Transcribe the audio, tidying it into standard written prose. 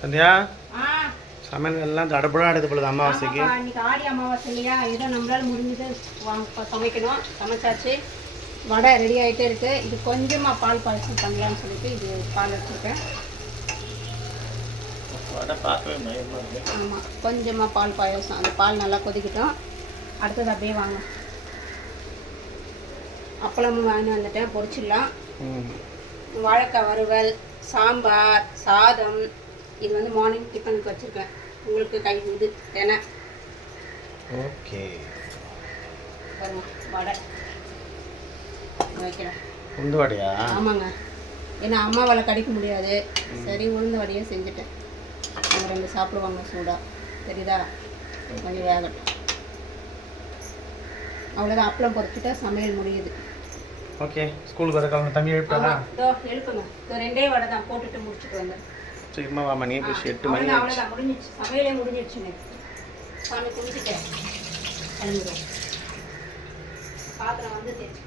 சந்தியா சமையல் எல்லாம் தடப்படம் எடுத்து போடுது அமாவாசைக்கு. இன்னைக்கு ஆடி அமாவாசை இல்லையா, ஏதோ நம்மளால முடிஞ்சது சமைக்கணும். சமைச்சாச்சு. வடை ரெடி ஆகிட்டே இருக்கு. இது கொஞ்சமாக பால் பாயசம் பண்ணலான்னு சொல்லிட்டு இது பால் வச்சுருக்கேன். ஆமாம், கொஞ்சமாக பால் பாயசம். அந்த பால் நல்லா கொதிக்கிட்டோம். அடுத்தது அப்படியே வாங்க. அப்பளமும் வாங்கி வந்துட்டேன், பொரிச்சிடலாம். வாழைக்காய் வறுவல், சாம்பார், சாதம். இது வந்து மார்னிங் டிஃபனுக்கு வச்சுருக்கேன். உங்களுக்கு கை இது தெனை. ஓகே, வடை வைக்கிறேன். உளுந்து வடையா? ஆமாங்க, ஏன்னா அம்மாவால் கடிக்க முடியாது. சரி, உளுந்து வடையே செஞ்சுட்டேன். அவங்க 2 சாப்பிடுவாங்க சூடாக. தெரியுதா? கொஞ்சம் வேகட்டும். அவ்வளோதான். அப்பளம் பொறுத்துட்டா சமையல் முடியுது. ஓகே, ஸ்கூலுக்கு வர காலம் தம்பி எழுப்பாரா? இதோ எழுப்புங்க. இதோ 2 வடை தான் போட்டுட்டு முடிச்சுட்டு வந்தேன். சீக்கிரமா வா, மணி 8 மணி. அவ்வளோதான், முடிஞ்சிச்சு. சமையலே முடிஞ்சிடுச்சுங்க. சாமி குளிச்சுட்டேன், கிளம்பிடுவோம். பாத்திரம் வந்து தேய்ச்சி